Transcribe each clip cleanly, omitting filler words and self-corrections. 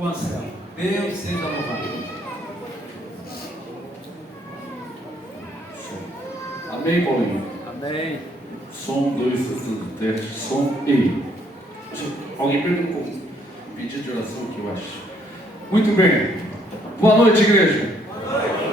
o Anselmo. Deus seja louvado. Amém, Paulinho? Amém. Som, 2, teste, som e. Alguém perguntou um pedido de oração aqui, eu acho. Muito bem. Boa noite, igreja. Boa noite.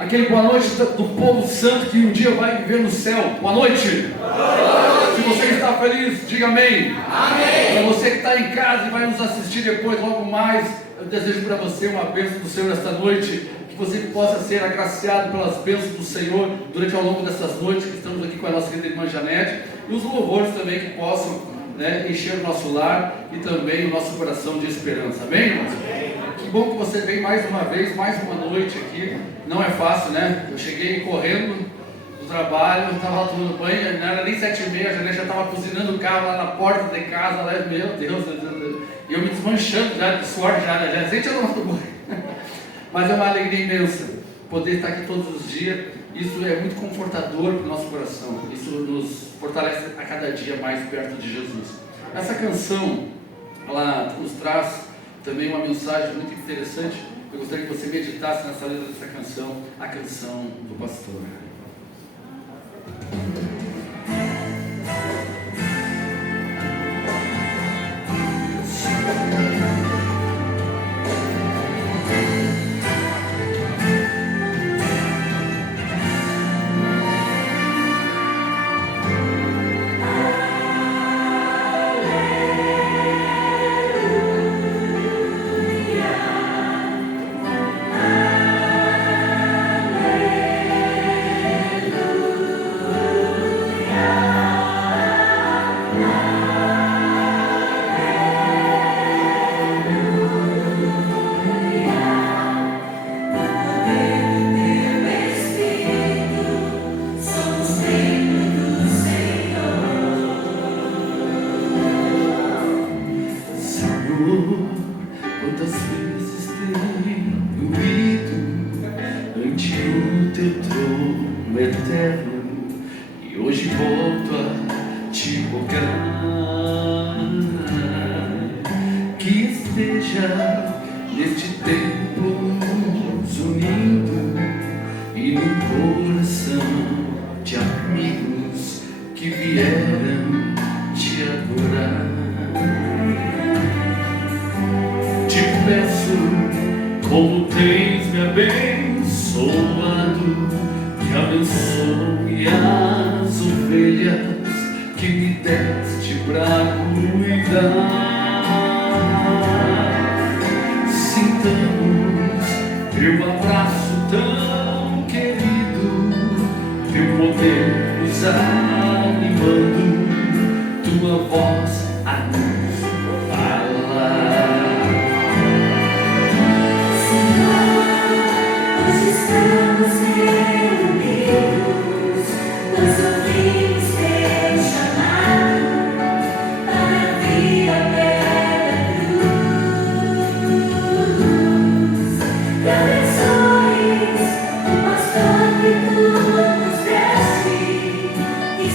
Aquele boa noite do povo santo que um dia vai viver no céu. Boa noite. Boa noite. Se você está feliz, diga amém. Amém. Para você que está em casa e vai nos assistir depois, logo mais, eu desejo para você uma bênção do Senhor esta noite. Que você possa ser agraciado pelas bênçãos do Senhor durante ao longo dessas noites que estamos aqui com a nossa querida irmã Janete. E os louvores também que possam encher o nosso lar e também o nosso coração de esperança. Amém, irmãos? Que bom que você veio mais uma vez, mais uma noite aqui. Não é fácil, né? Eu cheguei correndo do trabalho, estava tomando banho, não era nem 7h30, a Janete já estava cozinando o carro lá na porta de casa, lá, meu Deus, e eu me desmanchando já de suor já, né? Gente, eu não tomo banho. Mas é uma alegria imensa poder estar aqui todos os dias. Isso é muito confortador para o nosso coração. Isso nos fortalece a cada dia mais perto de Jesus. Essa canção, ela nos traz também uma mensagem muito interessante. Eu gostaria que você meditasse nessa letra dessa canção, a canção do pastor. E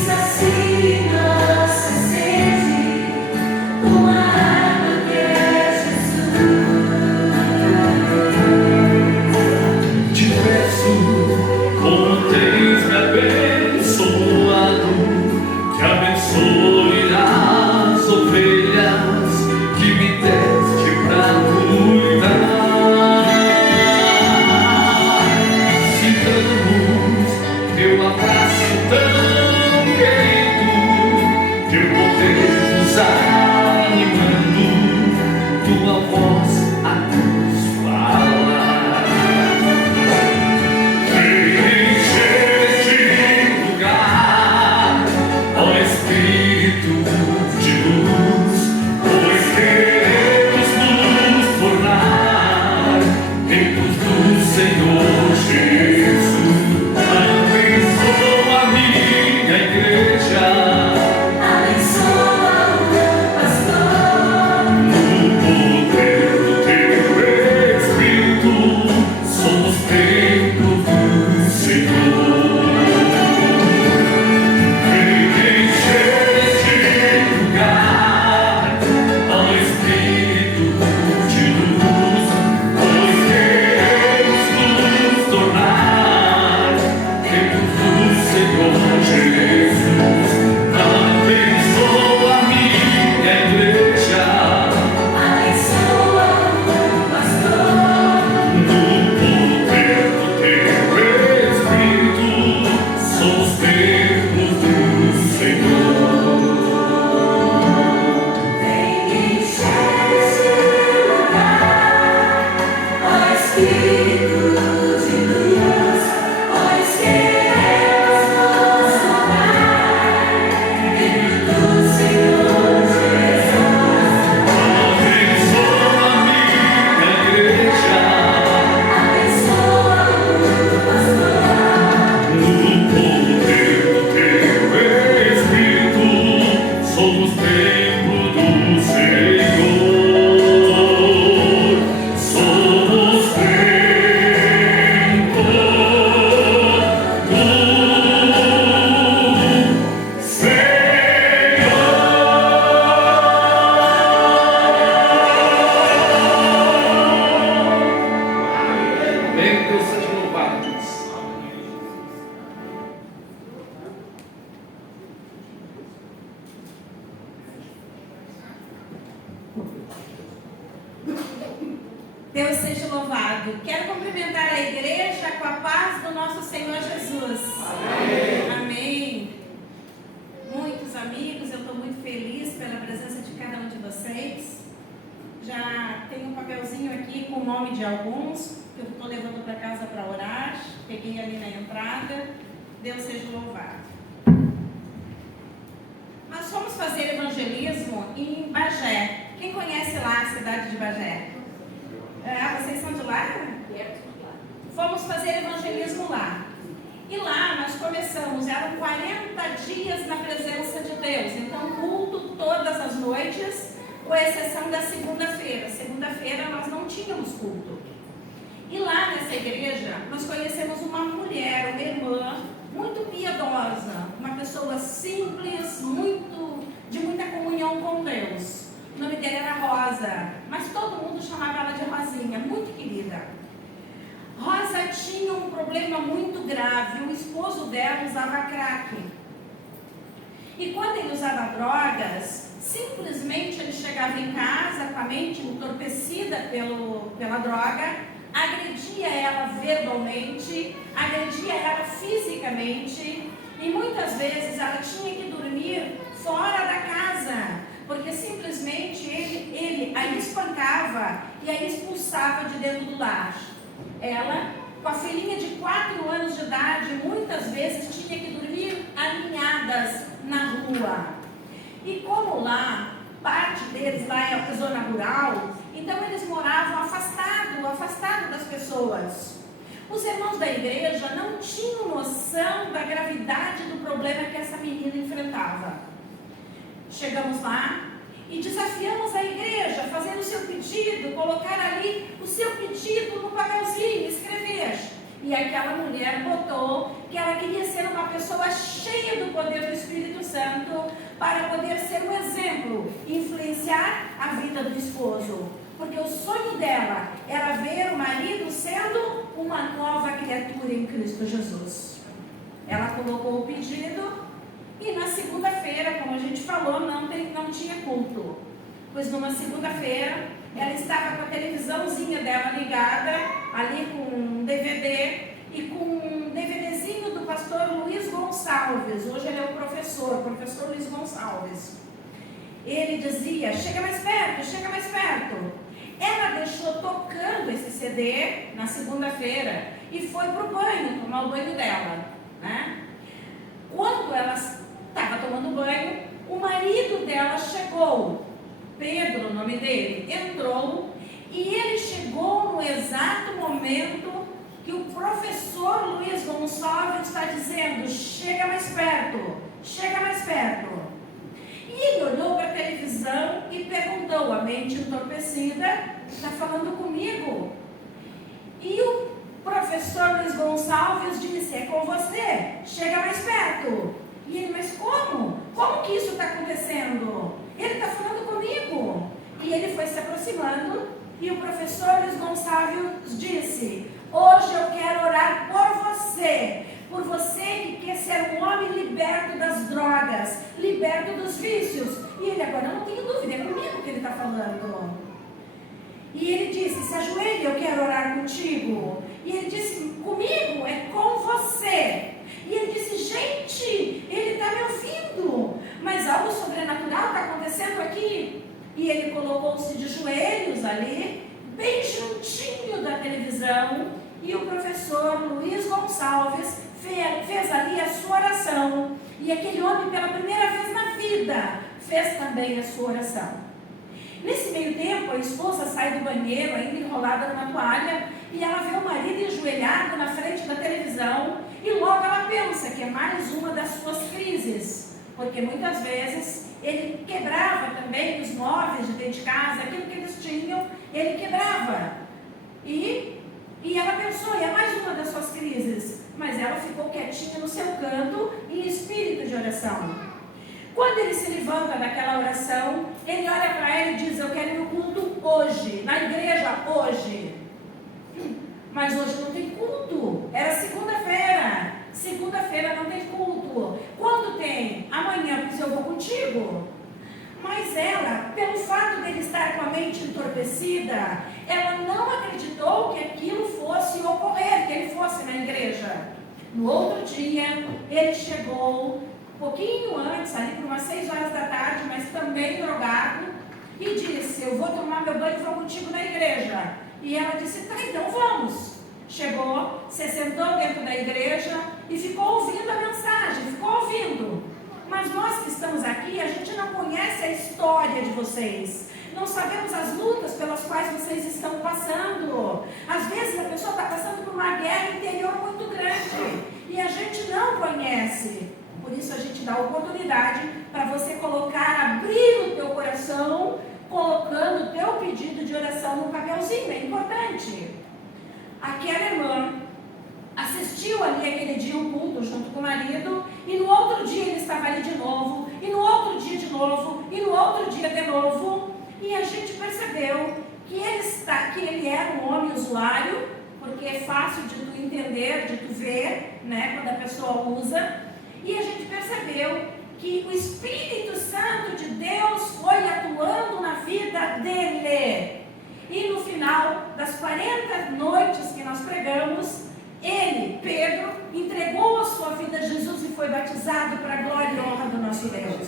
Deus seja louvado. Quero cumprimentar a igreja com a paz do nosso Senhor Jesus. Amém. Amém. Muitos amigos, eu estou muito feliz pela presença de cada um de vocês. Já tenho um papelzinho aqui com o nome de alguns, que eu estou levando para casa para orar. Peguei ali na entrada. Deus seja louvado. Nós fomos fazer evangelismo em Bagé. Quem conhece lá a cidade de Bagé? Vocês são de lá? Fomos fazer evangelismo lá. E lá nós começamos, eram 40 dias na presença de Deus. Então, culto todas as noites, com exceção da segunda-feira. Segunda-feira nós não tínhamos culto. E lá nessa igreja, nós conhecemos uma mulher, uma irmã, muito piedosa. Uma pessoa simples, de muita comunhão com Deus. O nome dela era Rosa, mas todo mundo chamava ela de Rosinha, muito querida. Rosa tinha um problema muito grave, o esposo dela usava crack. E quando ele usava drogas, simplesmente ele chegava em casa com a mente entorpecida pela droga, agredia ela verbalmente, agredia ela fisicamente, e muitas vezes ela tinha que dormir fora da casa, porque simplesmente ele a espancava e a expulsava de dentro do lar. Ela, com a filhinha de 4 anos de idade, muitas vezes tinha que dormir alinhadas na rua. E como lá, parte deles lá é a zona rural, então eles moravam afastado das pessoas. Os irmãos da igreja não tinham noção da gravidade do problema que essa menina enfrentava. Chegamos lá e desafiamos a igreja a fazer o seu pedido, colocar ali o seu pedido no papelzinho, escrever. E aquela mulher botou que ela queria ser uma pessoa cheia do poder do Espírito Santo para poder ser um exemplo, influenciar a vida do esposo. Porque o sonho dela era ver o marido sendo uma nova criatura em Cristo Jesus. Ela colocou o pedido. E na segunda-feira, como a gente falou, não tinha culto. Pois numa segunda-feira, ela estava com a televisãozinha dela ligada, ali com um DVD, e com um DVDzinho do pastor Luiz Gonçalves. Hoje ele é o professor Luiz Gonçalves. Ele dizia, chega mais perto, chega mais perto. Ela deixou tocando esse CD na segunda-feira e foi para o banho, tomar o banho dela, né? Quando ela estava tomando banho, o marido dela chegou, Pedro, o nome dele, entrou, e ele chegou no exato momento que o professor Luiz Gonçalves está dizendo, chega mais perto, chega mais perto. E ele olhou para a televisão e perguntou, a mente entorpecida, está falando comigo? E o professor Luiz Gonçalves disse, é com você, chega mais perto. E ele, mas como? Como que isso está acontecendo? Ele está falando comigo. E ele foi se aproximando e o professor Luiz Gonçalves disse, hoje eu quero orar por você que quer ser um homem liberto das drogas, liberto dos vícios. E ele, agora eu não tenho dúvida, é comigo que ele está falando. E ele disse, se ajoelhe, eu quero orar contigo. E ele disse, comigo? É com você. E ele disse, gente, ele está me ouvindo, mas algo sobrenatural está acontecendo aqui. E ele colocou-se de joelhos ali, bem juntinho da televisão, e o professor Luiz Gonçalves fez ali a sua oração. E aquele homem, pela primeira vez na vida, fez também a sua oração. Nesse meio tempo, a esposa sai do banheiro, ainda enrolada numa toalha, e ela vê o marido enjoelhado na frente da televisão, e logo ela pensa que é mais uma das suas crises, porque muitas vezes ele quebrava também os móveis de dentro de casa, aquilo que eles tinham, ele quebrava. E ela pensou, é mais uma das suas crises, mas ela ficou quietinha no seu canto, em espírito de oração. Quando ele se levanta daquela oração, ele olha para ela e diz, eu quero ir no culto hoje, na igreja hoje. Mas hoje não tem culto, era segunda-feira. Segunda-feira não tem culto. Quando tem? Amanhã, porque eu vou contigo. Mas ela, pelo fato dele estar com a mente entorpecida, ela não acreditou que aquilo fosse ocorrer, que ele fosse na igreja. No outro dia, ele chegou, um pouquinho antes, ali por umas 6 horas da tarde, mas também drogado, e disse: eu vou tomar meu banho e vou contigo na igreja. E ela disse: tá, então vamos. Chegou, se sentou dentro da igreja e ficou ouvindo a mensagem, ficou ouvindo. Mas nós que estamos aqui, a gente não conhece a história de vocês. Não sabemos as lutas pelas quais vocês estão passando. Às vezes a pessoa está passando por uma guerra interior muito grande e a gente não conhece. Por isso a gente dá a oportunidade para você colocar, abrir o teu coração, colocando o teu pedido de oração no papelzinho. É importante. Aquela irmã assistiu ali aquele dia um culto junto com o marido, e no outro dia ele estava ali de novo, e no outro dia de novo, e no outro dia de novo, e a gente percebeu que ele era um homem usuário, porque é fácil de tu entender, de tu ver, né, quando a pessoa usa, e a gente percebeu que o Espírito Santo de Deus foi atuando na vida dele. E no final das 40 noites que nós pregamos, ele, Pedro, entregou a sua vida a Jesus e foi batizado para a glória e honra do nosso Deus.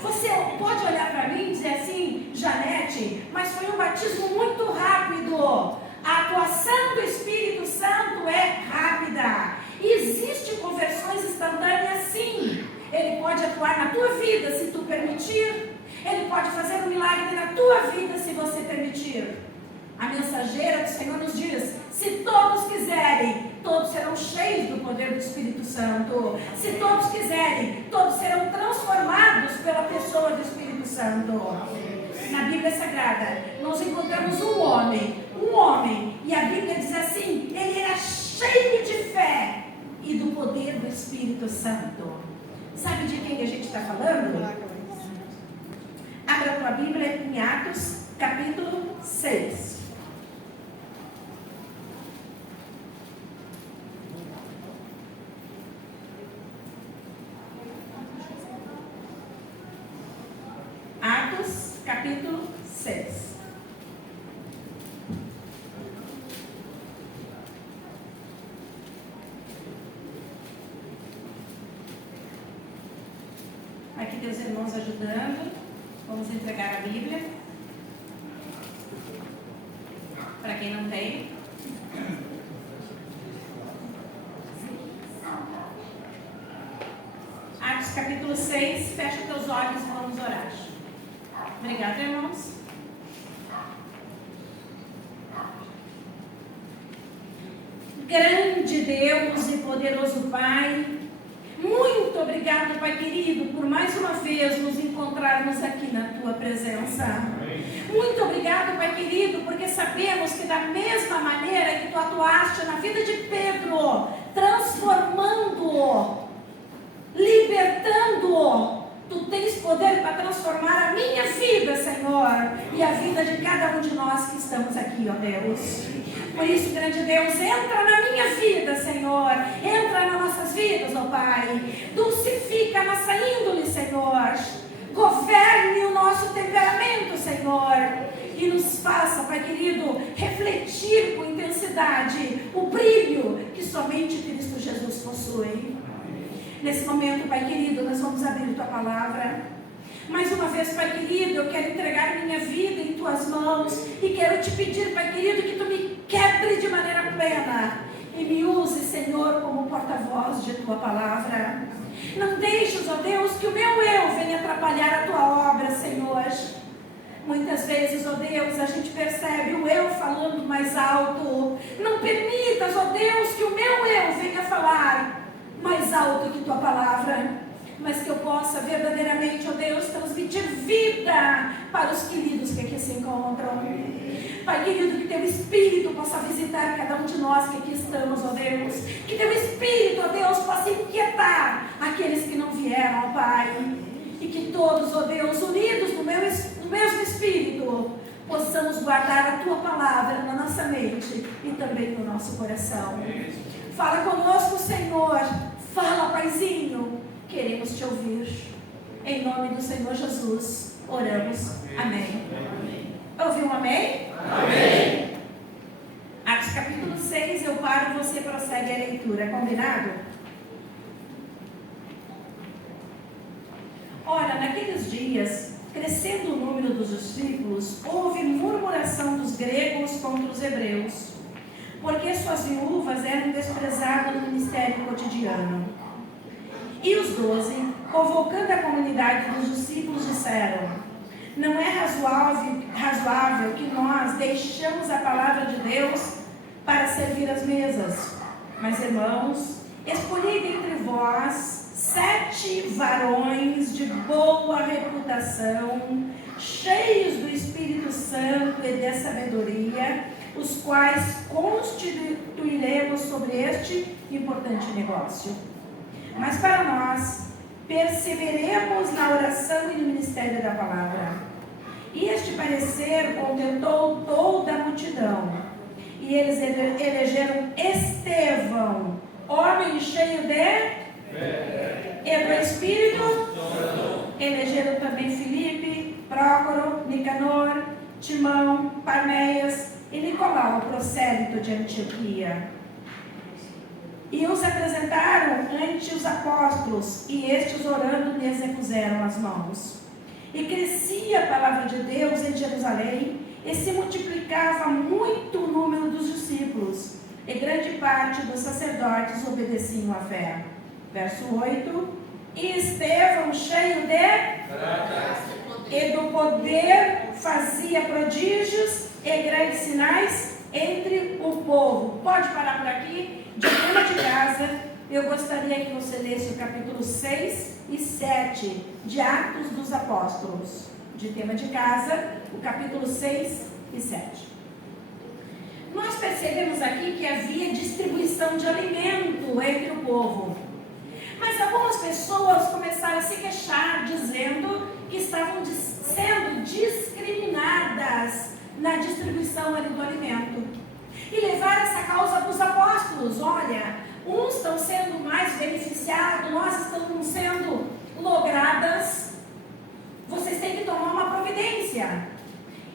Você pode olhar para mim e dizer assim: Janete, mas foi um batismo muito rápido. A atuação do Espírito Santo é rápida. Existem conversões instantâneas, sim. Ele pode atuar na tua vida se tu permitir. Ele pode fazer um milagre na tua vida se você permitir. A mensageira do Senhor nos diz: se todos quiserem, todos serão cheios do poder do Espírito Santo. Se todos quiserem, todos serão transformados pela pessoa do Espírito Santo. Na Bíblia Sagrada, nós encontramos um homem, e a Bíblia diz assim: ele era cheio de fé e do poder do Espírito Santo. Sabe de quem a gente está falando? Abra a tua Bíblia em Atos, capítulo 6. Atos, capítulo 6. Aqui teus irmãos ajudando. Vamos entregar a Bíblia. Para quem não tem. Atos capítulo 6. Fecha teus olhos e vamos orar. Obrigada, irmãos. Grande Deus e poderoso Pai, muito obrigado, Pai querido, por mais uma vez nos encontrarmos aqui na Tua presença. Muito obrigado, Pai querido, porque sabemos que da mesma maneira que Tu atuaste na vida de Pedro, transformando-o, libertando-o, Tu tens poder para transformar a minha vida, Senhor, e a vida de cada um de nós que estamos aqui, ó Deus. Por isso, grande Deus, entra na minha vida, Senhor, entra nas nossas vidas, ó Pai, dulcifica a nossa índole, Senhor, governe o nosso temperamento, Senhor, e nos faça, Pai querido, refletir com intensidade o brilho que somente Cristo Jesus possui. Nesse momento, Pai querido, nós vamos abrir Tua palavra. Mais uma vez, Pai querido, eu quero entregar minha vida em Tuas mãos e quero Te pedir, Pai querido, que Tu me quebre de maneira plena e me use, Senhor, como porta-voz de Tua palavra. Não deixes, ó Deus, que o meu eu venha atrapalhar a Tua obra, Senhor. Muitas vezes, ó Deus, a gente percebe o eu falando mais alto. Não permitas, ó Deus, que o meu eu venha falar mais alto que Tua palavra, mas que eu possa verdadeiramente, ó Deus, transmitir vida para os queridos que aqui se encontram. Pai querido, que Teu Espírito possa visitar cada um de nós que aqui estamos, ó Deus. Que Teu Espírito, ó Deus, possa inquietar aqueles que não vieram, ó Pai. E que todos, ó Deus, unidos no mesmo Espírito, possamos guardar a Tua palavra na nossa mente e também no nosso coração. Fala conosco, Senhor. Fala, Paizinho. Queremos Te ouvir. Em nome do Senhor Jesus, oramos. Amém. Ouviu um amém? Amém. leitura, combinado? Ora, naqueles dias, crescendo o número dos discípulos, houve murmuração dos gregos contra os hebreus, porque suas viúvas eram desprezadas no ministério cotidiano. E os 12, convocando a comunidade dos discípulos, disseram: não é razoável que nós deixemos a palavra de Deus para servir as mesas. Mas, irmãos, escolhi dentre vós 7 varões de boa reputação, cheios do Espírito Santo e de sabedoria, os quais constituiremos sobre este importante negócio. Mas para nós, perseveremos na oração e no ministério da palavra. E este parecer contentou toda a multidão. E eles elegeram Estevão, homem cheio de e do Espírito. Elegeram também Filipe, Prócoro, Nicanor, Timão, Parmeias e Nicolau, prosélito de Antioquia. E os apresentaram ante os apóstolos, e estes, orando, lhes impuseram as mãos. E crescia a palavra de Deus em Jerusalém, e se multiplicava muito o número dos discípulos, e grande parte dos sacerdotes obedeciam à fé. Verso 8: e Estevão, cheio e do poder, fazia prodígios e grandes sinais entre o povo. Pode parar por aqui? De tema de casa, eu gostaria que você lesse o capítulo 6 e 7 de Atos dos Apóstolos. De tema de casa, o capítulo 6 e 7. Nós percebemos aqui que havia distribuição de alimento entre o povo. Mas algumas pessoas começaram a se queixar, dizendo que estavam sendo discriminadas na distribuição ali do alimento. E levar essa causa para os apóstolos. Olha, uns estão sendo mais beneficiados, nós estamos sendo logradas. Vocês têm que tomar uma providência.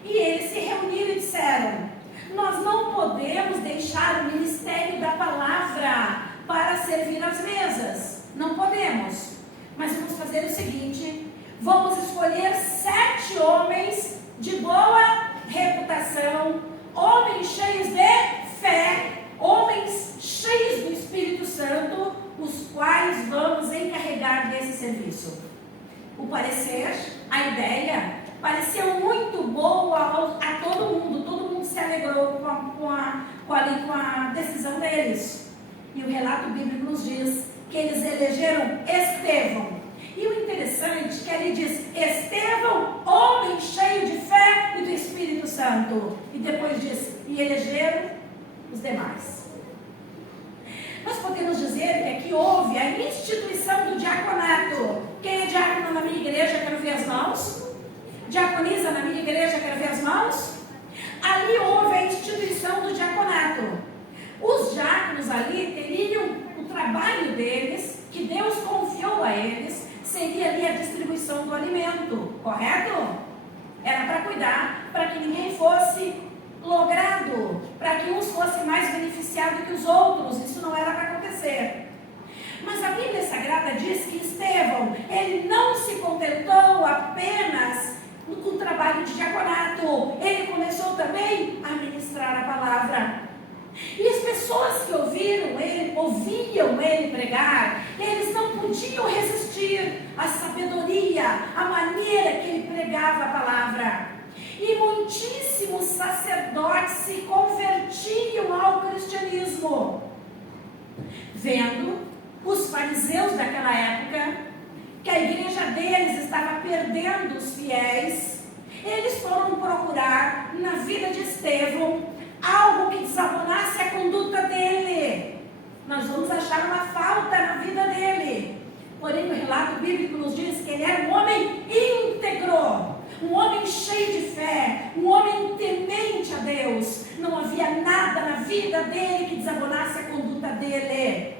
E eles se reuniram e disseram: nós não podemos deixar o ministério da palavra para servir as mesas. Não podemos. Mas vamos fazer o seguinte: vamos escolher 7 homens de boa reputação, homens cheios de fé, homens cheios do Espírito Santo, os quais vamos encarregar desse serviço. O parecer, a ideia, pareceu muito boa a todo mundo se alegrou com a decisão deles. E o relato bíblico nos diz que eles elegeram Estevão. E o interessante é que ali diz: Estevão, homem cheio de fé e do Espírito Santo. E depois diz: e elegeram os demais. Nós podemos dizer que aqui houve a instituição do diaconato. Quem é diácono na minha igreja? Quero ver as mãos. Diaconisa na minha igreja? Quero ver as mãos. Ali houve a instituição do diaconato. Os diáconos ali teriam o trabalho deles, que Deus confiou a eles, seria ali a distribuição do alimento, correto? Era para cuidar, para que ninguém fosse logrado, para que uns fossem mais beneficiados que os outros. Isso não era para acontecer. Mas a Bíblia Sagrada diz que Estevão, ele não se contentou apenas com o trabalho de diaconato, ele começou também a ministrar a palavra. E as pessoas que ouviam ele pregar, eles não podiam resistir à sabedoria, à maneira que ele pregava a palavra. E muitíssimos sacerdotes se convertiam ao cristianismo. Vendo os fariseus daquela época que a igreja deles estava perdendo os fiéis, eles foram procurar na vida de Estevão algo que desabonasse a conduta dele. Nós vamos achar uma falta na vida dele. Porém, o relato bíblico nos diz que ele era um homem íntegro, um homem cheio de fé, um homem temente a Deus. Não havia nada na vida dele que desabonasse a conduta dele.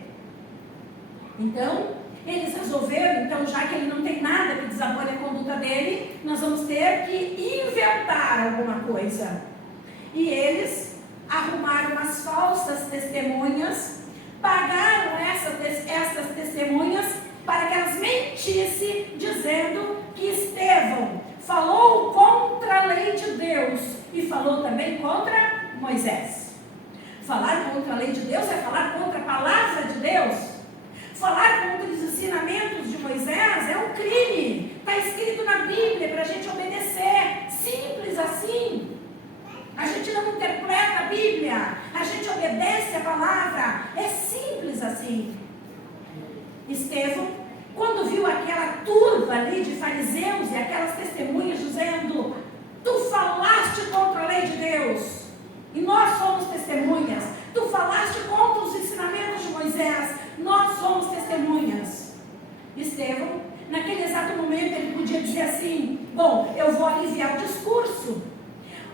Então, eles resolveram, já que ele não tem nada que desabone a conduta dele, nós vamos ter que inventar alguma coisa. E eles arrumaram as falsas testemunhas pagaram essas testemunhas para que elas mentissem, dizendo que Estevão falou contra a lei de Deus e falou também contra Moisés. Falar contra a lei de Deus é falar contra a palavra de Deus. Falar contra os ensinamentos de Moisés é um crime. Está escrito na Bíblia para a gente obedecer. Simples assim. A gente não interpreta a Bíblia, a gente obedece a palavra. É simples assim. Estevão, quando viu aquela turba ali de fariseus e aquelas testemunhas dizendo: tu falaste contra a lei de Deus e nós somos testemunhas. Tu falaste contra os ensinamentos de Moisés, nós somos testemunhas. Estevão, naquele exato momento, ele podia dizer assim: bom, eu vou aliviar o discurso,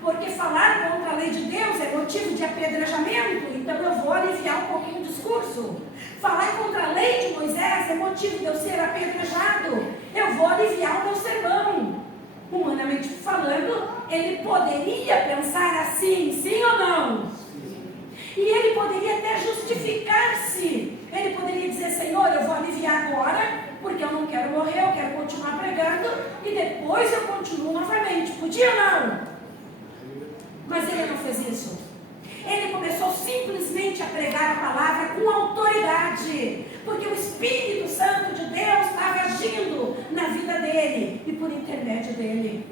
porque falar contra a lei de Deus é motivo de apedrejamento, então eu vou aliviar um pouquinho o discurso. Falar contra a lei de Moisés é motivo de eu ser apedrejado, eu vou aliviar o meu sermão. Humanamente falando, ele poderia pensar assim, sim ou não? E ele poderia até justificar-se. Ele poderia dizer: Senhor, eu vou aliviar agora, porque eu não quero morrer, eu quero continuar pregando, e depois eu continuo novamente. Podia ou não? Mas ele não fez isso. Ele começou simplesmente a pregar a palavra com autoridade, porque o Espírito Santo de Deus estava agindo na vida dele e por intermédio dele.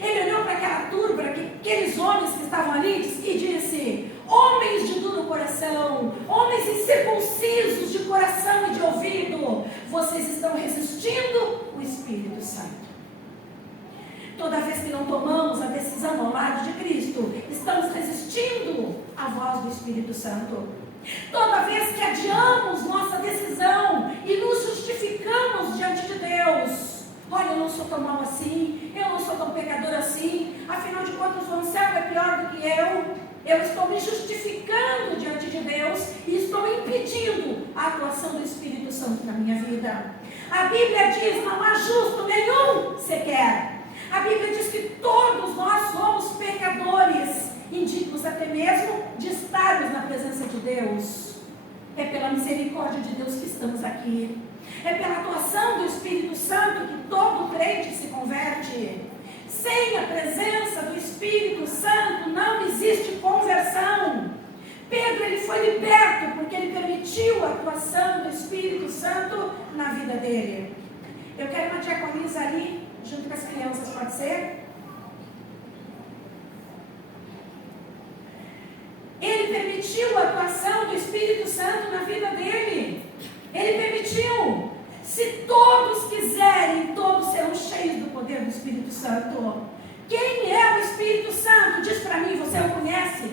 Ele olhou para aquela turma, para aqueles homens que estavam ali e disse: homens de duro coração, homens incircuncisos de coração e de ouvido, vocês estão resistindo o Espírito Santo. Toda vez que não tomamos a decisão ao lado de Cristo, estamos resistindo à voz do Espírito Santo. Toda vez que adiamos nossa decisão e nos justificamos diante de Deus: olha, eu não sou tão mal assim, eu não sou tão pecador assim, afinal de contas o Anselmo é pior do que eu estou me justificando diante de Deus e estou impedindo a atuação do Espírito Santo na minha vida. A Bíblia diz: não há justo nenhum sequer. A Bíblia diz que todos nós somos pecadores, indignos até mesmo de estarmos na presença de Deus. É pela misericórdia de Deus que estamos aqui. É pela atuação do Espírito Santo que todo crente se converte. Sem a presença do Espírito Santo não existe conversão. Pedro, ele foi liberto porque ele permitiu a atuação do Espírito Santo na vida dele. Eu quero uma diaconisa ali, junto com as crianças, pode ser? Ele permitiu a atuação do Espírito Santo na vida dele. Ele permitiu. Se todos quiserem, todos serão cheios do poder do Espírito Santo. Quem é o Espírito Santo? Diz para mim, você o conhece?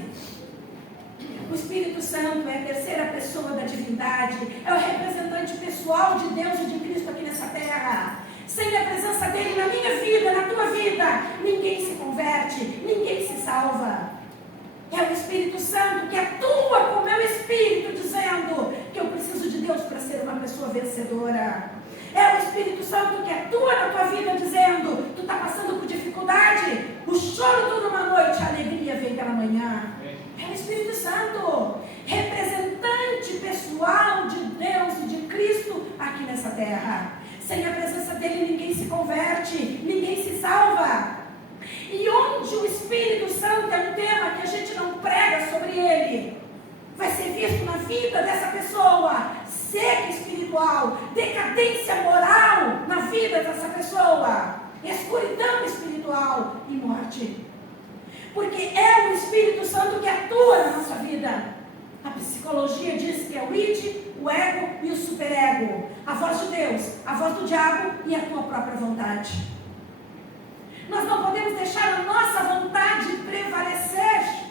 O Espírito Santo é a terceira pessoa da divindade, é o representante pessoal de Deus e de Cristo aqui nessa terra. Sem a presença dele na minha vida, na tua vida, ninguém se converte, ninguém se salva. É o Espírito Santo que atua com o meu espírito, dizendo que eu preciso de Deus para ser uma pessoa vencedora. É o Espírito Santo que atua na tua vida, dizendo: tu está passando por dificuldade, o choro dura uma noite, a alegria vem pela manhã. É o Espírito Santo, representante pessoal de Deus e de Cristo aqui nessa terra. Sem a presença dele ninguém se converte, ninguém se salva. E onde o Espírito Santo é um tema que a gente não prega sobre ele, vai ser visto na vida dessa pessoa seca espiritual, decadência moral na vida dessa pessoa, escuridão espiritual e morte. Porque é o Espírito Santo que atua na nossa vida. A psicologia diz que é o id, o ego e o superego. A voz de Deus, a voz do diabo e a tua própria vontade. Nós não podemos deixar a nossa vontade prevalecer.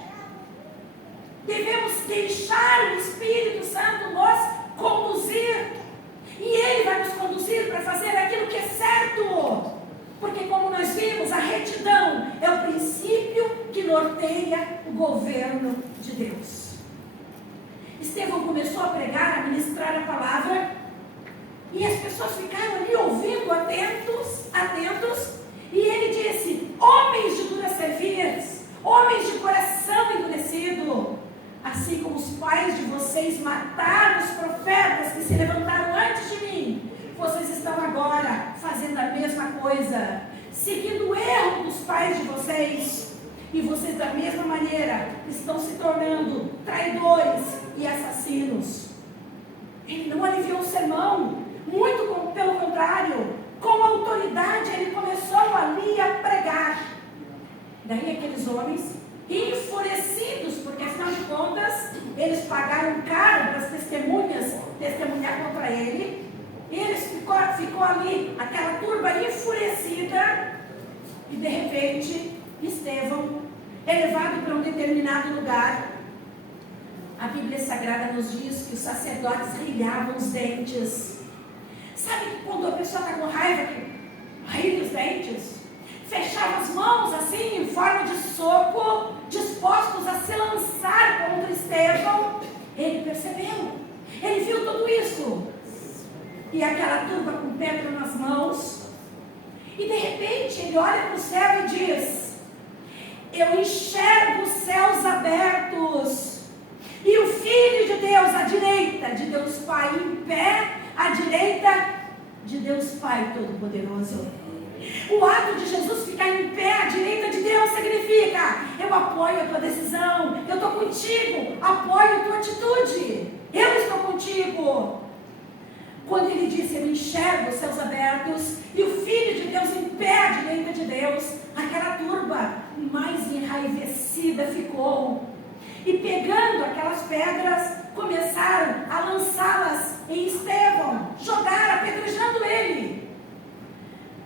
Devemos deixar o Espírito Santo nos conduzir. E Ele vai nos conduzir para fazer aquilo que é certo. Porque, como nós vimos, a retidão é o princípio que norteia o governo de Deus. Estevão começou a pregar, a ministrar a palavra, e as pessoas ficaram ali ouvindo, atentos, e ele disse: homens de dura cerviz, homens de coração endurecido, assim como os pais de vocês mataram fazendo a mesma coisa, seguindo o erro dos pais de vocês. E vocês, da mesma maneira, estão se tornando traidores e assassinos. Ele não aliviou o sermão, muito pelo contrário, com autoridade ele começou ali a pregar. Daí aqueles homens, enfurecidos, porque afinal de contas, eles pagaram caro para as testemunhas testemunhar contra ele. E eles ficou ali, aquela turba enfurecida, e de repente, Estevão é levado para um determinado lugar. A Bíblia Sagrada nos diz que os sacerdotes rilhavam os dentes. Sabe que quando a pessoa está com raiva, que rilha os dentes? Fechava as mãos assim, em forma de soco, dispostos a se lançar contra Estevão. Ele percebeu, ele viu tudo isso. E aquela turba com pedra nas mãos. E de repente ele olha para o céu e diz: eu enxergo os céus abertos e o Filho de Deus à direita de Deus Pai em pé, à direita de Deus Pai Todo-Poderoso. O ato de Jesus ficar em pé à direita de Deus significa: eu apoio a tua decisão, eu estou contigo, apoio a tua atitude, eu estou contigo. Quando ele disse: eu enxergo os céus abertos e o Filho de Deus em pé à direita de Deus, aquela turba mais enraivecida ficou. E pegando aquelas pedras, começaram a lançá-las em Estevão, jogar, apedrejando ele.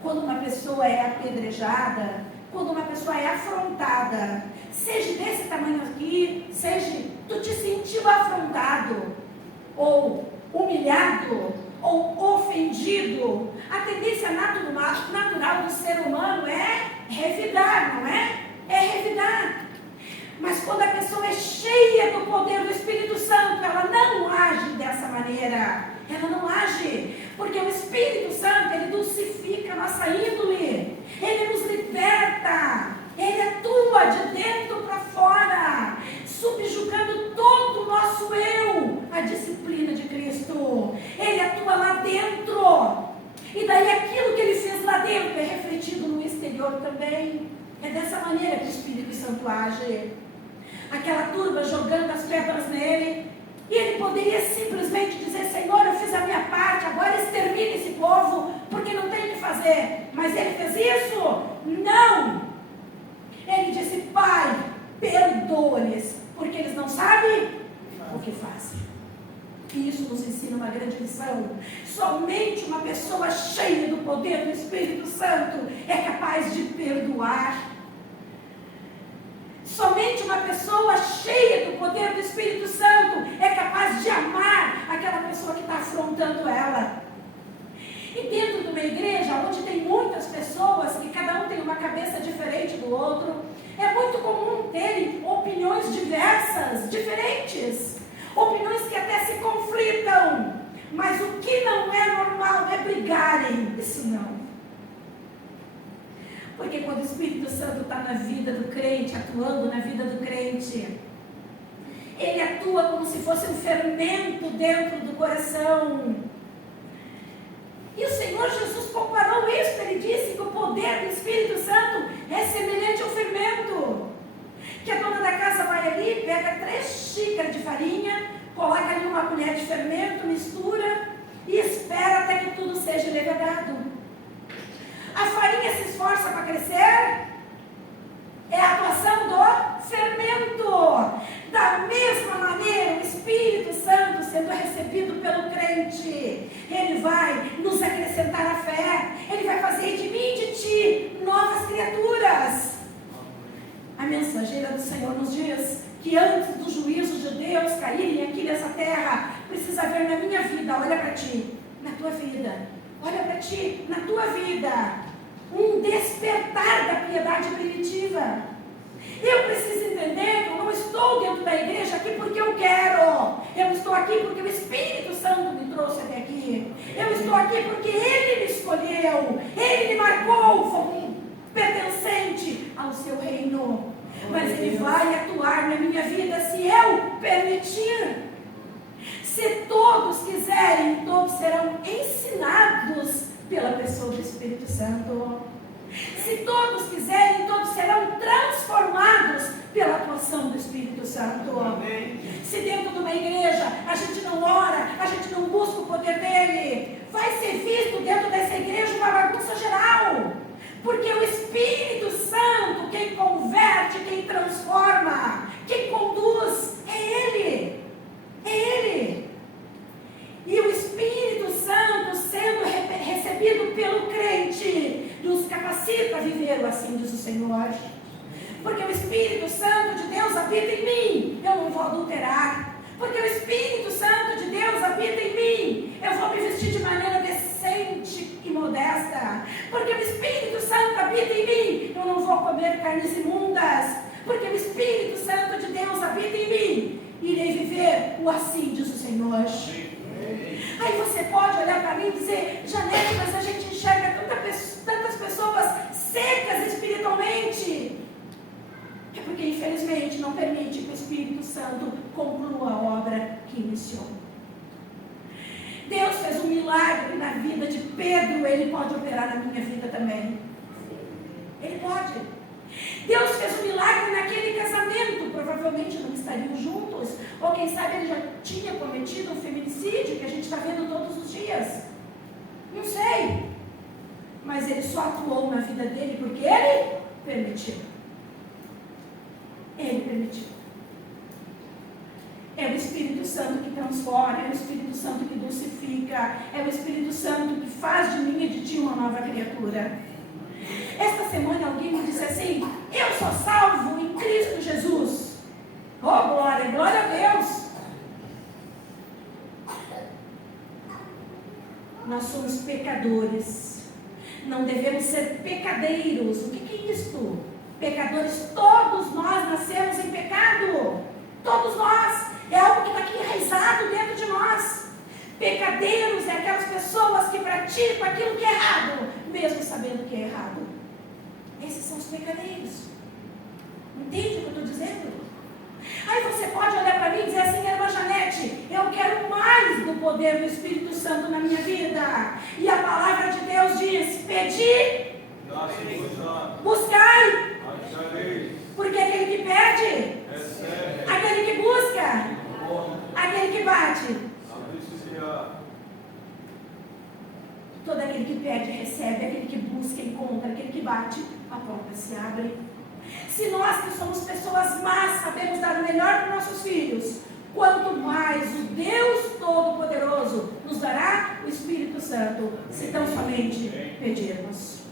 Quando uma pessoa é apedrejada, quando uma pessoa é afrontada, seja desse tamanho aqui, seja tu te sentiu afrontado, ou humilhado, ou ofendido, a tendência natural do ser humano é revidar, não é? É revidar. Mas quando a pessoa é cheia do poder do Espírito Santo, ela não age dessa maneira. Ela não age, porque o Espírito Santo, ele dulcifica a nossa índole, ele nos liberta, ele atua de dentro para fora, subjugando todo o nosso eu, a disciplina de Cristo. Ele atua lá dentro, e daí aquilo que ele fez lá dentro é refletido no exterior também. É dessa maneira que o Espírito Santo age. Aquela turba jogando as pedras nele, e ele poderia simplesmente dizer: Senhor, eu fiz a minha parte, agora extermine esse povo, porque não tem o que fazer. Mas ele fez isso? Não! Ele disse: Pai, perdoa-lhes, porque eles não sabem o que fazem. E isso nos ensina uma grande lição. Somente uma pessoa cheia do poder do Espírito Santo é capaz de perdoar. Somente uma pessoa cheia do poder do Espírito Santo é capaz de amar aquela pessoa que está afrontando ela. E dentro de uma igreja onde tem muitas pessoas, que cada um tem uma cabeça diferente do outro, é muito comum terem opiniões diversas, diferentes, opiniões que até se conflitam, mas o que não é normal é brigarem, isso não. Porque quando o Espírito Santo está na vida do crente, atuando na vida do crente, ele atua como se fosse um fermento dentro do coração. E o Senhor Jesus comparou isso, ele disse que o poder do Espírito Santo é semelhante ao fermento. Que a dona da casa vai ali, pega 3 xícaras de farinha, coloca ali uma colher de fermento, mistura e espera até que tudo seja levedado. A farinha se esforça para crescer, é a atuação do fermento. Da mesma maneira, o Espírito Santo sendo recebido pelo crente, ele vai nos acrescentar a fé, ele vai fazer de mim e de ti novas criaturas. A mensageira do Senhor nos diz que antes dos juízos de Deus caírem aqui nessa terra, precisa haver na minha vida, olha para ti, na tua vida. Olha para ti, na tua vida, um despertar da piedade primitiva. Eu preciso entender que eu não estou dentro da igreja aqui porque eu quero. Eu estou aqui porque o Espírito Santo me trouxe até aqui. Eu estou aqui porque Ele me escolheu. Ele me marcou como pertencente ao seu reino. Mas Ele vai atuar na minha vida se eu permitir. Se todos quiserem, todos serão ensinados pela pessoa do Espírito Santo. Se todos quiserem, todos serão transformados pela atuação do Espírito Santo. Amém. Se dentro de uma igreja a gente não ora, a gente não busca o poder dele, vai ser visto dentro dessa igreja uma bagunça geral. Porque o Espírito Santo, quem converte, quem transforma, quem conduz, é Ele. É Ele. E o Espírito Santo, sendo recebido pelo crente, nos capacita a viver o assim diz o Senhor. Porque o Espírito Santo de Deus habita em mim, eu não vou adulterar. Porque o Espírito Santo de Deus habita em mim, eu vou me vestir de maneira decente e modesta. Porque o Espírito Santo habita em mim, eu não vou comer carnes imundas. Porque o Espírito Santo de Deus habita em mim, irei viver o assim diz o Senhor. Aí você pode olhar para mim e dizer: Janete, mas a gente enxerga tantas pessoas secas espiritualmente. É porque infelizmente não permite que o Espírito Santo conclua a obra que iniciou. Deus fez um milagre na vida de Pedro, Ele pode operar na minha vida também. Ele pode. Deus fez um milagre naquele casamento, provavelmente não estariam juntos, ou quem sabe ele já tinha cometido um feminicídio, que a gente está vendo todos os dias. Não sei. Mas Ele só atuou na vida dele porque Ele permitiu. Ele permitiu. É o Espírito Santo que transforma, é o Espírito Santo que dulcifica, é o Espírito Santo que faz de mim e de ti uma nova criatura. Esta semana alguém me disse assim: eu sou salvo em Cristo Jesus. Oh, glória, glória a Deus. Nós somos pecadores. Não devemos ser pecadeiros. O que é isto? Pecadores, todos nós nascemos em pecado. Todos nós. É algo que está aqui enraizado dentro de nós. Pecadeiros é aquelas pessoas que praticam aquilo que é errado, mesmo sabendo que é errado. Esses são os pecadeiros. Entende o que eu estou dizendo? Aí você pode olhar para mim e dizer assim: irmã Janete, eu quero mais do poder do Espírito Santo na minha vida. E a palavra de Deus diz: pedi, buscai, porque aquele que pede, aquele que busca, aquele que bate. Todo aquele que pede, recebe, aquele que busca, encontra, aquele que bate, a porta se abre. Se nós que somos pessoas más sabemos dar o melhor para os nossos filhos, quanto mais o Deus Todo-Poderoso nos dará o Espírito Santo, se tão somente pedirmos.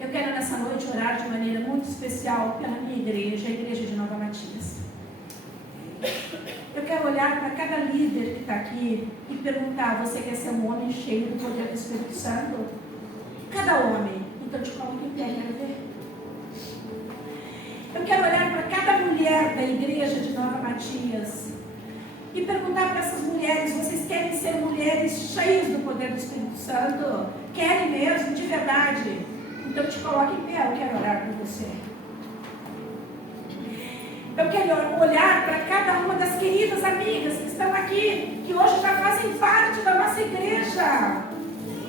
Eu quero nessa noite orar de maneira muito especial pela minha igreja, a igreja de Nova Matias. Eu quero olhar para cada líder que está aqui e perguntar: você quer ser um homem cheio do poder do Espírito Santo? Cada homem. Então te coloco em pé, quero ver. Eu quero olhar para cada mulher da igreja de Nova Matias e perguntar para essas mulheres: vocês querem ser mulheres cheias do poder do Espírito Santo? Querem mesmo, de verdade? Então te coloque em pé, eu quero orar por você. Eu quero olhar para cada uma das queridas amigas que estão aqui, que hoje já fazem parte da nossa igreja.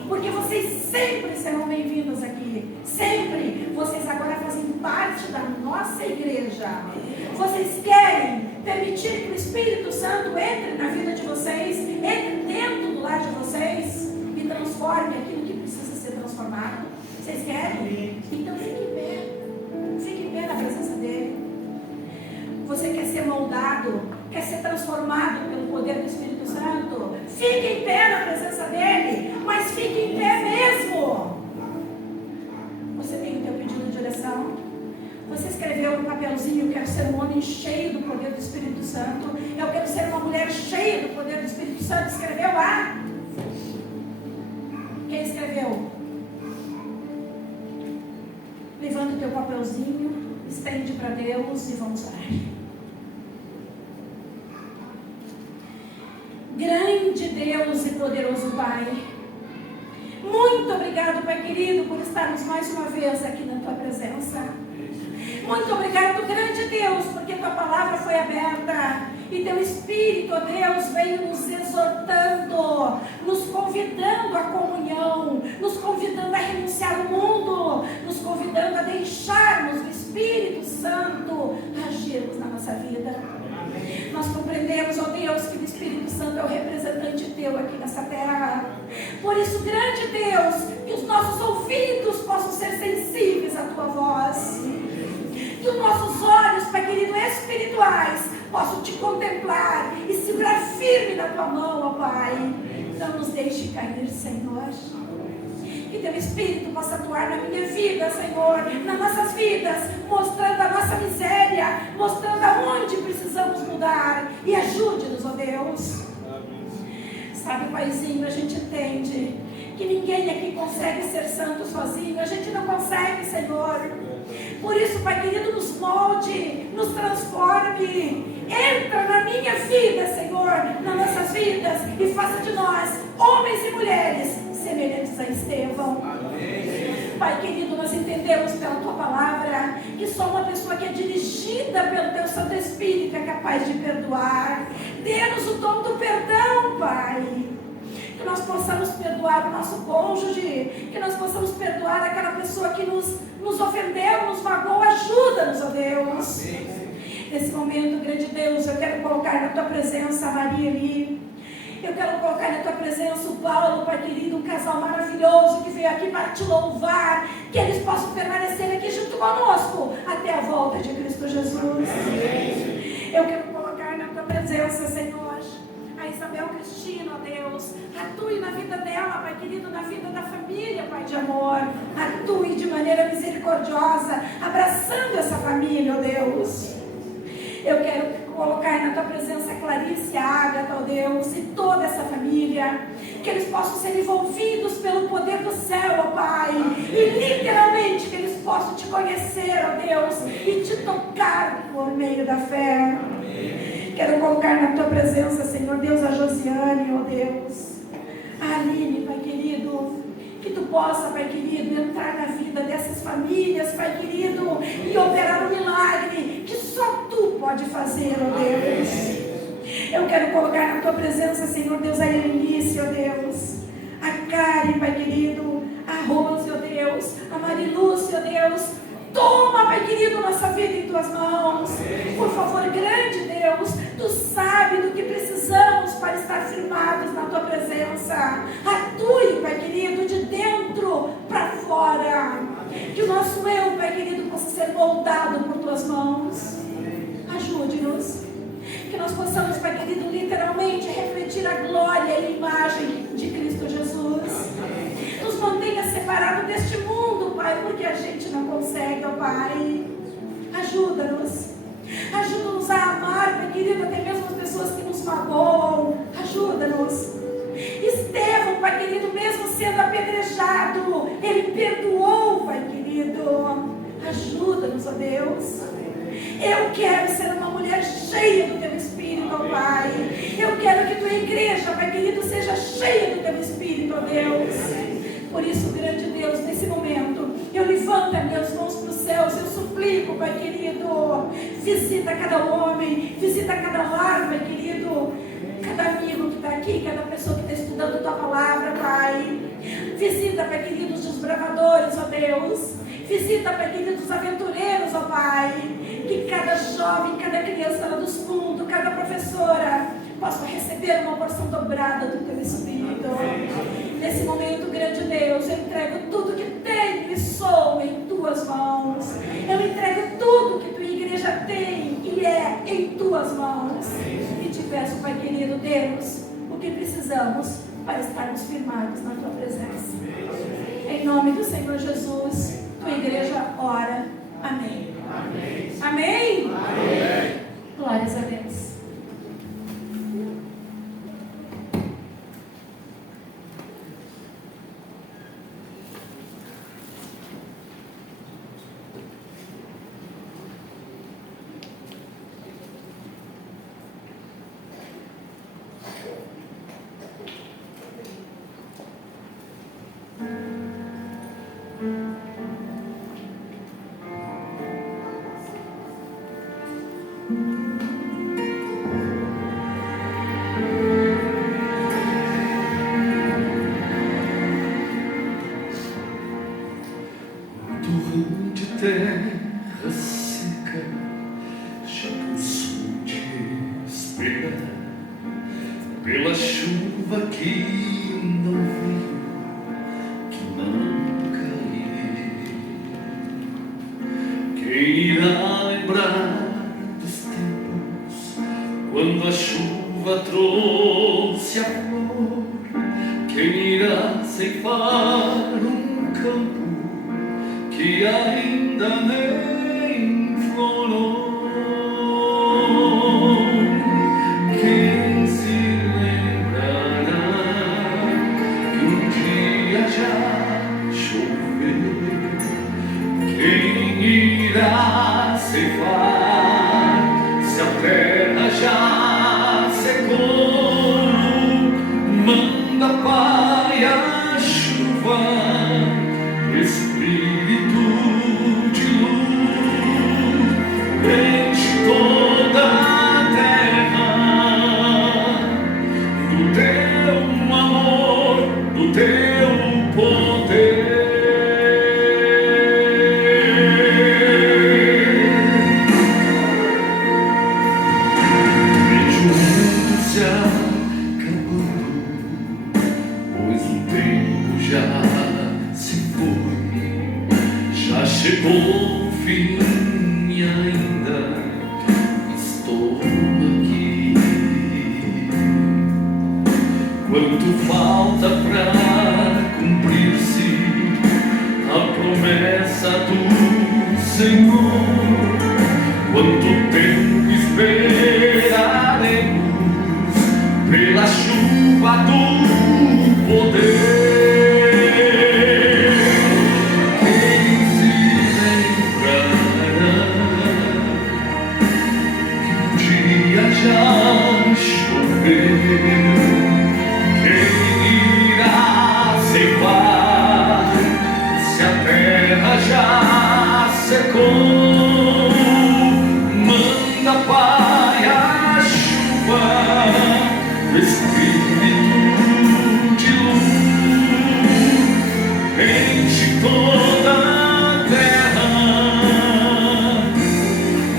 Porque vocês sempre serão bem-vindas aqui. Sempre. Vocês agora fazem parte da nossa igreja. Vocês querem permitir que o Espírito Santo entre na vida de vocês, entre dentro do lar de vocês e transforme aquilo que precisa ser transformado? Vocês querem? Então fique em pé. Fique em pé na presença dele. Você quer ser moldado, quer ser transformado pelo poder do Espírito Santo? Fique em pé na presença dele, mas fique em pé mesmo. Você tem o teu pedido de oração? Você escreveu no papelzinho: eu quero ser um homem cheio do poder do Espírito Santo, eu quero ser uma mulher cheia do poder do Espírito Santo? Escreveu lá? Quem escreveu? Levanta o teu papelzinho, estende para Deus e vamos orar. Grande Deus e poderoso Pai, muito obrigado, Pai querido, por estarmos mais uma vez aqui na Tua presença. Muito obrigado, grande Deus, porque Tua palavra foi aberta E teu Espírito, ó Deus, veio nos exortando, nos convidando à comunhão, nos convidando a renunciar ao mundo, nos convidando a deixarmos o Espírito Santo agirmos na nossa vida. Nós compreendemos, ó Deus, que o Espírito Santo é o representante teu aqui nessa terra. Por isso, grande Deus, que os nossos ouvidos possam ser sensíveis à tua voz. Que os nossos olhos, Pai querido, espirituais, possam te contemplar e segurar firme na tua mão, ó Pai. Não nos deixe cair, Senhor. Que teu Espírito possa atuar na minha vida, Senhor, nas nossas vidas, mostrando a nossa miséria, mostrando aonde precisamos mudar, e ajude-nos, ó Deus. Sabe, Paizinho, a gente entende que ninguém aqui consegue ser santo sozinho, a gente não consegue, Senhor. Por isso, Pai querido, nos molde, nos transforme, entra na minha vida, Senhor, nas nossas vidas, e faça de nós, homens e mulheres, semelhantes a Estevão. Amém. Pai querido, nós entendemos pela tua palavra que só uma pessoa que é dirigida pelo teu Santo Espírito é capaz de perdoar. Dê-nos o dom do perdão, Pai. Que nós possamos perdoar o nosso cônjuge, que nós possamos perdoar aquela pessoa que nos ofendeu, nos magoou. Ajuda-nos, ó Deus. Nesse momento, grande Deus, eu quero colocar na tua presença a Maria ali. Eu quero colocar na tua presença o Paulo, Pai querido, um casal maravilhoso que veio aqui para te louvar, que eles possam permanecer aqui junto conosco até a volta de Cristo Jesus. Eu quero colocar na tua presença, Senhor, a Isabel Cristina, ó Deus. Atue na vida dela, Pai querido, na vida da família, Pai de amor. Atue de maneira misericordiosa, abraçando essa família, ó Deus. Eu quero colocar na tua presença a Clarice, a Ágata, ó Deus, e toda essa família, que eles possam ser envolvidos pelo poder do céu, ó Pai, e literalmente que eles possam te conhecer, ó Deus, e te tocar por meio da fé. Quero colocar na tua presença, Senhor Deus, a Josiane, ó Deus, a Aline, Pai querido, que tu possa, Pai querido, entrar na vida dessas famílias, Pai querido, e operar um milagre que só tu pode fazer, ó Deus. Eu quero colocar na tua presença, Senhor Deus, a Elenice, ó Deus, a Karen, Pai querido, a Rose, ó Deus, a Marilúcia, ó Deus. Toma, Pai querido, nossa vida em tuas mãos. Por favor, grande Deus, tu sabes do que precisamos para estar firmados na tua presença. Atue, Pai querido, de dentro para fora. Que o nosso eu, Pai querido, possa ser moldado por tuas mãos. Ajude-nos. Que nós possamos, Pai querido, literalmente refletir a glória e a imagem de Cristo Jesus. Nos mantenha separado deste mundo, Pai, porque a gente não consegue, ó Pai. Ajuda-nos. Ajuda-nos a amar, Pai querido, até mesmo as pessoas que nos magoam. Ajuda-nos. Estevão, Pai querido, mesmo sendo apedrejado, ele perdoou, Pai querido. Ajuda-nos, ó Deus. Eu quero ser uma mulher cheia do teu Espírito, ó Pai. Eu quero que tua igreja, Pai querido, seja cheia do teu Espírito, ó Deus. Por isso, grande Deus, nesse momento, eu levanto as minhas mãos para os céus, eu suplico, Pai querido, visita cada homem, visita cada lar, Pai querido, cada amigo que está aqui, cada pessoa que está estudando a tua palavra, Pai. Visita, Pai querido, os desbravadores, ó Deus. Visita, Pai querido, os aventureiros, ó Pai. Que cada jovem, cada criança lá dos fundos, cada professora possa receber uma porção dobrada do teu Espírito. Nesse momento, grande Deus, eu entrego tudo que tenho e sou em tuas mãos. Eu entrego tudo que tua igreja tem e é em tuas mãos. E te peço, Pai querido, Deus, o que precisamos para estarmos firmados na tua presença. Em nome do Senhor Jesus, tua igreja ora. Amém. Amém. Amém. Amém. Glórias a Deus. terra seca já cansou de esperar pela chuva que não veio, que não caiu. Quem irá lembrar dos tempos quando a chuva trouxe a flor? Quem irá ceifar um campo que ainda nem florou? Quem se lembrará que um dia já choveu? Quem irá ceifar se a terra já secou? Manda, Pai, a chuva do Espírito de luz, enche toda a terra do teu amor, do teu poder. Vejo o mundo se acabando, pois o tempo já se foi, já chegou o fim e ainda estou aqui. Quanto falta pra cumprir-se a promessa do Senhor? Quanto tempo esperaremos pela chuva do poder? Quem se lembrará que um dia já choveu? Quem irá ceifar se a terra já secou? Manda, Pai, a chuva do Espírito de luz, enche toda a terra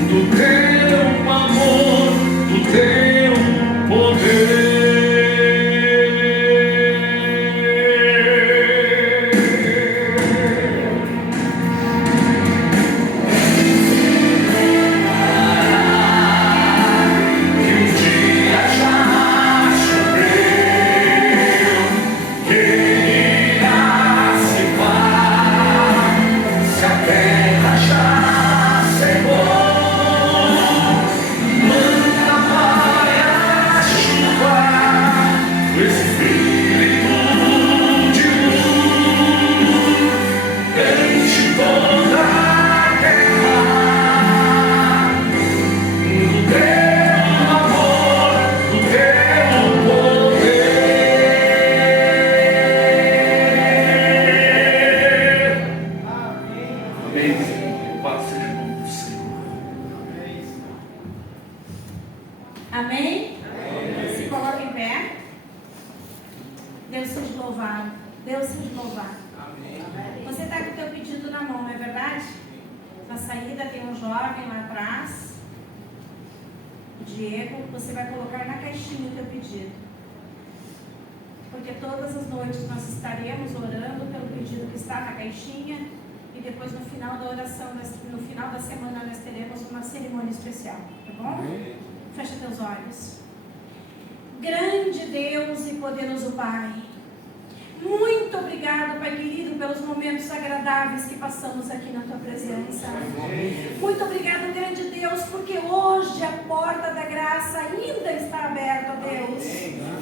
do teu amor, do teu poder. Que um dia já choveu, quem irá ceifar se a terra já secou? Manda, Pai, a chuva do Espírito de luz, enche toda a terra do teu amor, do teu poder. Amém. Louvado seja o nome do Senhor. Amém? Se coloca em pé. Deus seja louvado. Deus seja louvado. Você está com o teu pedido na mão, não é verdade? Na saída tem um jovem lá atrás, o Diego. Você vai colocar na caixinha o teu pedido. Porque todas as noites nós estaremos orando pelo pedido que está na caixinha. E depois no final da oração, no final da semana, nós teremos uma cerimônia especial. Tá bom? Fecha teus olhos. Grande Deus e poderoso Pai, muito obrigado, Pai querido, pelos momentos agradáveis que passamos aqui na Tua presença. Muito obrigado, grande Deus, porque hoje a porta da graça ainda está aberta, Deus.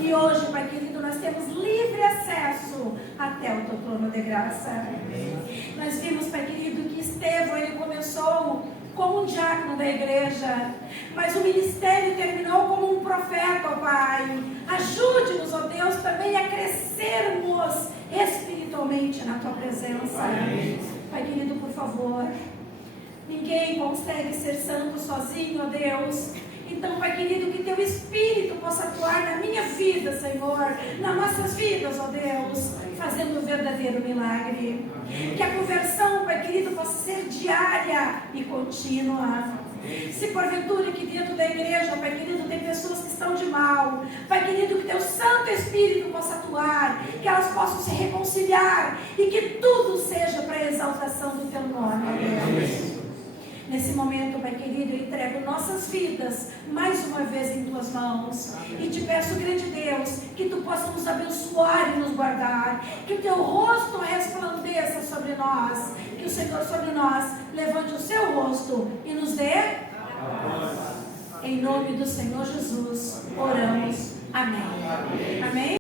E hoje, Pai querido, nós temos livre acesso até o Teu trono de graça. Nós vimos, Pai querido, que Estevão, ele começou como um diácono da igreja, mas o ministério terminou como um profeta, ó Pai. Ajude-nos, ó Deus, também a crescermos espiritualmente na Tua presença. Pai querido, por favor, ninguém consegue ser santo sozinho, ó Deus. Então, Pai querido, que Teu Espírito possa atuar na minha vida, Senhor, nas nossas vidas, ó Deus, fazendo um verdadeiro milagre. Que a conversão, Pai querido, possa ser diária e contínua. Se porventura que dentro da igreja, Pai querido, tem pessoas que estão de mal, Pai querido, que Teu Santo Espírito possa atuar, que elas possam se reconciliar e que tudo seja para a exaltação do Teu nome, Deus. Nesse momento, Pai querido, eu entrego nossas vidas mais uma vez em Tuas mãos e te peço, grande Deus, que Tu possa nos abençoar e nos guardar, que o Teu rosto resplandeça sobre nós, que o Senhor sobre nós levante o Seu rosto e nos dê em nome do Senhor Jesus. Oramos. Amém. Amém.